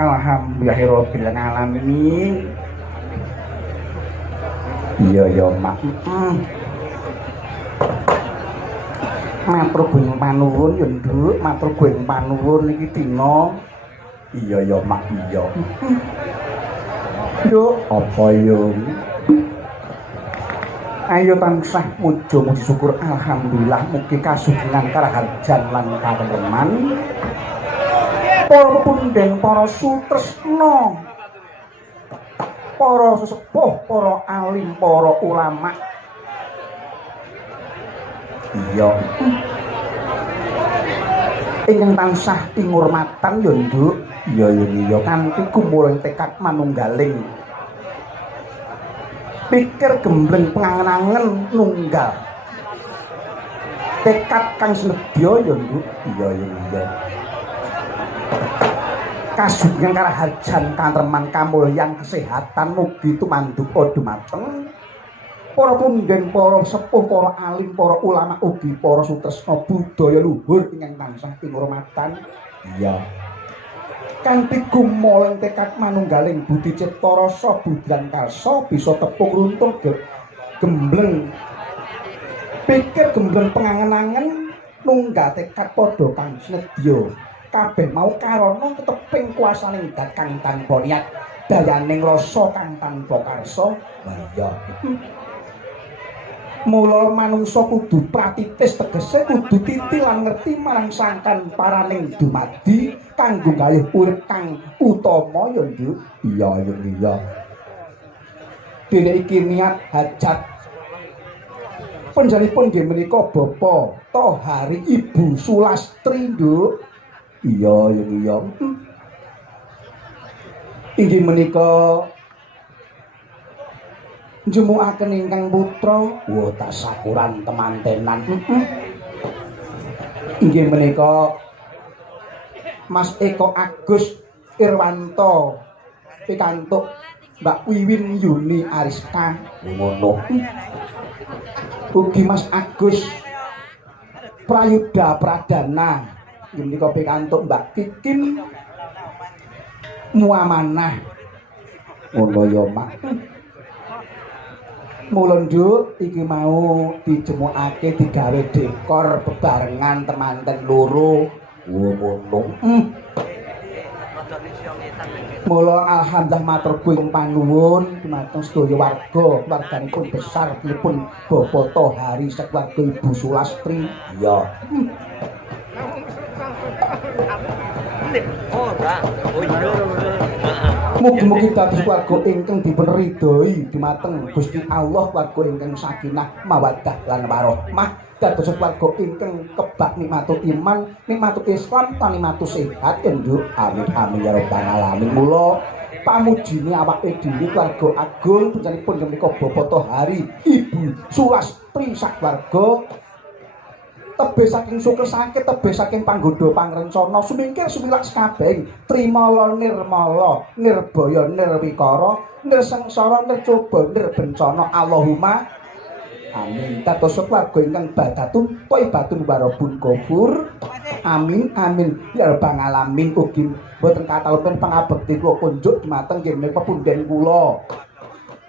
Alhamdulillahirabbil alamin. Iya ya mak. Matur ing panuwun ya Nduk, matur ing panuwun iki dina. Iya ya mak iya. Nduk, apa yo? Ayo tansah muji syukur alhamdulillah mugi kasugengan karaharjan lan katentreman. Para pundhen, para sutresna, para sesepuh, para alim, para ulama. Iya. Ingkang tansah ingurmatan ya Nduk. Iya iya kanthi kumulih tekad manunggaling. Pikir gembleng pengangen-angen nunggal. Tekad kang snedya ya Nduk. Iya iya. Kasugengan karaharjan katentreman kamulyan kesehatan mugi tumandhuka dumateng para pundhen, para sepuh, para alim, para ulama ugi para sutresna budaya luhur ingkang tansah ingurmatan. Iya. Kanthi gumoleng tekad manunggaling budi cipta rasa budyan karsa bisa tepung runtung gembleng pikir gembleng pengangen-angen nunggal tekad padha kang snedya. Kabeh mau karana keteping kuasaning dat kang tanpa niat dayaning rasa kang tanpa karsa. Iya. Mula manungsa kudu pratitis tegese kudu titi lan ngerti marang sangkan paraning dumadi kanggo gayuh urip kang utama ya Nduk. Iya iya. Dene iki niat hajat panjenenganipun nggih menika Bapak Tohari Ibu Sulastri Nduk. Iya iya. Inggih menika njumukaken ingkang putra wa tasakuran temantenan. Inggih menika Mas Eko Agus Irwanto pikantuk Mbak Wiwin Yuni Ariska ngono. Ugi Mas Agus Prayuda Pradana ini kopi kantuk Mbak Kikin Muamanah ngono ya mak. Mula Nduk iki mau dijemukake digawe dekor bebarengan temanten loro. Ngono. Mula alhamdulillah matur kuing panuwun dumateng sedaya warga warganipun besar pun Bapak Tohari sakeluarga Ibu Sulastri. Iya. Mugi-mugi dados keluarga ingkang dipun ridhoi dumateng Gusti Allah, keluarga ingkang sakinah mawaddah lan warahmah, dados keluarga ingkang kebak nikmatul iman, nikmatul Islam, lan nikmatul sehat ya Nduk. Amin amin ya rabbal alamin. Mula pamujine awake dhewe keluarga agung panjenenganipun menika Bapak Tohari Ibu Sulastri sakeluarga tebih saking suker sakit, tebih saking panggoda pangrencana, sumingkir sumilat sekabeh, trimala nirmala, nirbaya nirwikara, nirsengsara nircoba nirbencana. Allahumma amin. Dados keluarga ingkang badatun thaibatun warabun ghafur. Amin amin ya rabbal alamin. Ugi boten katalupin pangabekti kula kunjuk dumateng nggih menika pundhen kula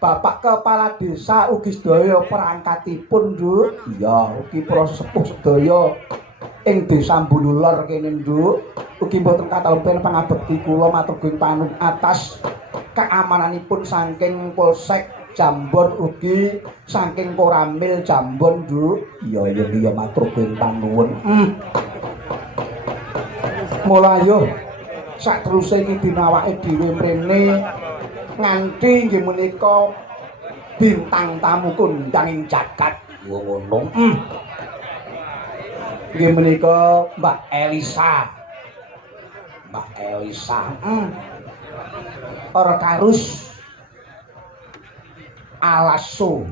Bapak Kepala Desa ugi sedaya perangkatipun Nduk. Iya, ugi para sepuh sedaya ing Desa Mbululor kene Nduk. Ugi mboten katalupin pangabekti kula matur ing panut atas keamananipun saking Polsek Jambon ugi saking Koramil Jambon Nduk. Iya iya matur ing panuwun. Mula yo sak teruse iki dina awake dhewe mrene nganti nggih menika bintang tamu kondanging jagat ngono. Nggih menika Mbak Elisa. Mbak Elisa. Ora karus Alaso.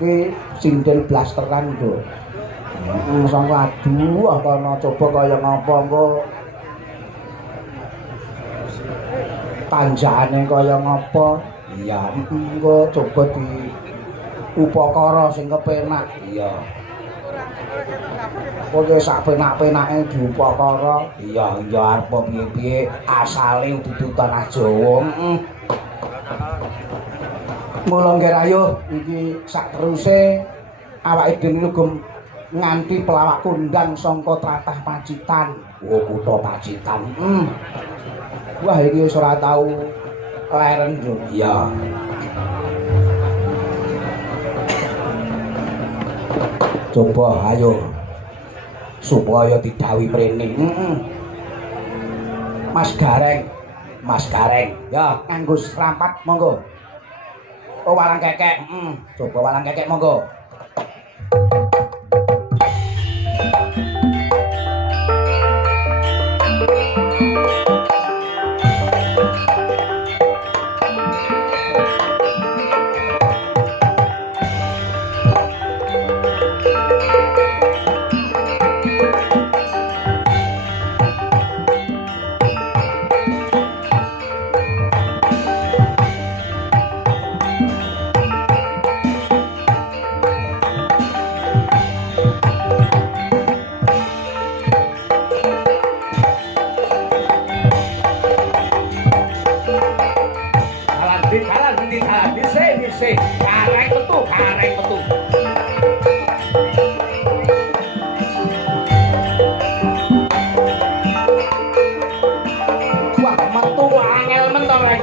Ki sinden blasteran lho. Sangko aduh apa coba kaya ngapa engko tanjane kaya ngapa. Iya, engko coba di upakara sing kepenak. Iya. Kowe sak penak-penake diupakara. Iya, arep piye-piye asale dudu tanah Jawa. Mula nggih rayuh iki sak teruse awake dhewe nugum nganti pelawak kondang sangka tlatah Pacitan. Oh, kutha Pacitan. Wah, iki wis ora tau leren yo. Iya. Coba ayo supaya didhawuhi mrene. Mas Gareng. Ya, nganggo serampat monggo. Oh, walang kekek. Coba walang kekek monggo. Kareng metu. Wah, metu angel men to, Rek.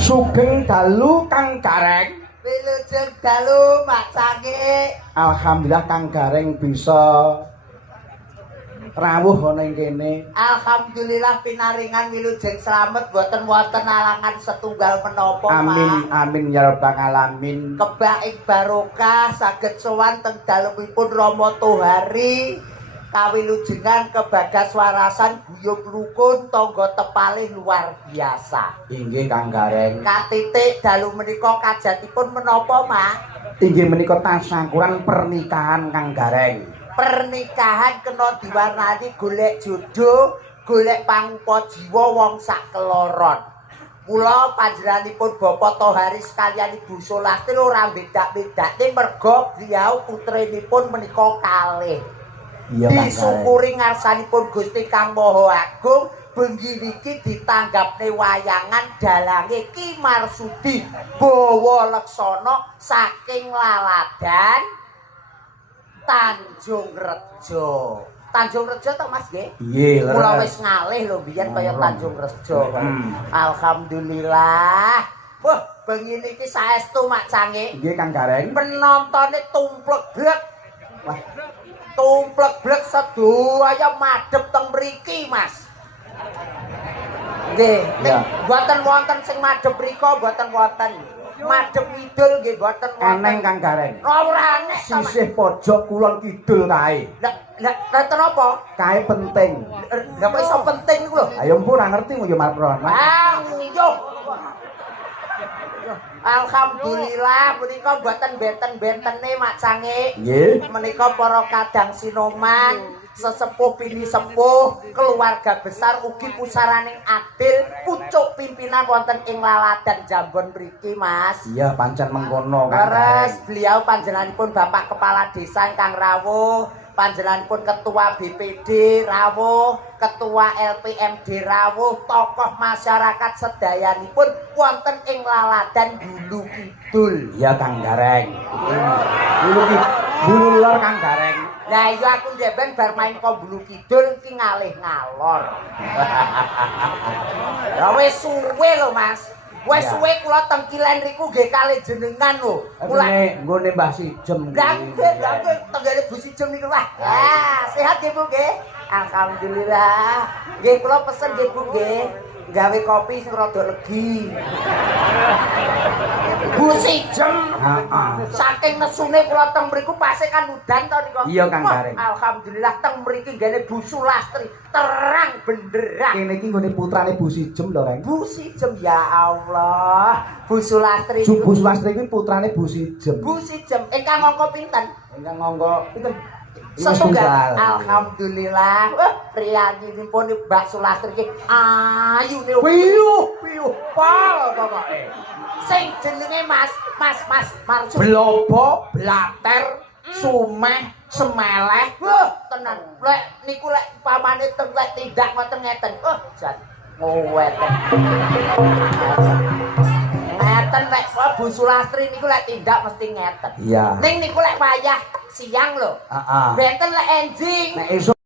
Sugeng dalu Kang Gareng. Wilujeng dalu Mak Cangik. Alhamdulillah Kang Gareng bisa rawuh ana ing kene. Alhamdulillah pinaringan wilujeng slamet boten wonten alangan setunggal menapa, Amin Pak. amin ya rabbal alamin. Kebak ing barokah saged sowan teng dalemipun Rama Tohari. Kawilujengan kebagas warasan guyub rukun tangga tepalih luar biasa. Inggih Kang Gareng. Katitik dalu menika kajatipun menapa, Mak? Inggih menika tasyakuran pernikahan Kang Gareng. Pernikahan kena diwarnani golek jodoh, golek pangupa jiwa wong sak keloron. Mula panjenenganipun Bapak Tohari sekaliyan Ibu Sulastri ora bedak-bedakne merga beliau putrinipun menika kalih. Iya Kang Gareng. Disyukuri ngarsanipun Gusti Kang Maha Agung bengi niki ditanggapne wayangan dalange Ki Marsudi Bawa Leksana saking Laladan Tanjung Rejo. Tanjung Rejo to Mas nggih? Nggih, leres. Kula wis ngalih lho biyen kaya Tanjung Rejo. Alhamdulillah. Wah, bengi niki saestu Mak Cange. Nggih Kang Gareng. Penontone tumplek blek. Wah, Tumplek blek sedaya madhep teng mriki, Mas. Nggih, Ya. mboten wonten sing madhep mriko, mboten wonten. Madhep kidul nggih mboten wonten. eneng Kang Gareng. Ora enek to, Mas. Sisih pojok kulon kidul kae. Lah kenapa? Kae penting. Lah kok iso penting niku lho. Ayo mpu ora ngerti yo Marpron. Yo. Alhamdulillah menika mboten benten-bentene Mak Cange. Nggih. Menika para kadang sinoman, sesepuh pini sepuh, keluarga besar ugi pusaraning adil, pucuk pimpinan wonten ing Laladan Jambon mriki, Mas. Iya pancen mengkono Kang Leres Gareng. beliau panjenenganipun Bapak Kepala Desa ingkang rawuh, panjenenganipun Ketua BPD rawuh, Ketua LPMD rawuh, tokoh masyarakat sedayanipun wonten ing Laladan Hulu Kidul. Iya Kang Gareng. Bulu lor Kang Gareng. Lah iya aku ndek ben bar main kok Hulu Kidul iki ngalih ngalor. Ya wis suwe lho Mas. Wis Ya. suwe kula teng Kilen riku nggih kalih jenengan lho. Nggone Mbah Sijem. Gangge tenggane Bu Sijem niku lah. Ya, sehat nggih Bu nggih. Alhamdulillah. Nggih kula pesen nggih Bu nggih. Gawe kopi sing rada legi. Bu Sijem. Heeh. Saking nesune kula teng mriku pase kan udan to niku. Iya, Kang Wah, Gareng. Alhamdulillah teng mriki nggene Bu Sulastri terang benderang. Kene iki nggone putrane Bu Sijem lho, Reng. Bu Sijem ya Allah. Bu Sulastri niku. Bu Sulastri kuwi putrane Bu Sijem. Bu Sijem ingkang angka pinten? Ingkang monggo pinten? Setunggal. Alhamdulillah. Wah, priyanginipun Mbak Sulastri iki ayune Piyuh pol pokoke. Sing jenenge Mas Marsudi. Blobo, blater, sumeh, semeleh. Wah, tenan. Lek niku lek pamane teng lek tindak ngoten ngeten. Jan ngowet. Ngeten lek Bu Sulastri niku lek tindak mesti ngeten. Iya. Ning niku lek wayah siang lho. Heeh. Benten lek enjing. Nek esuk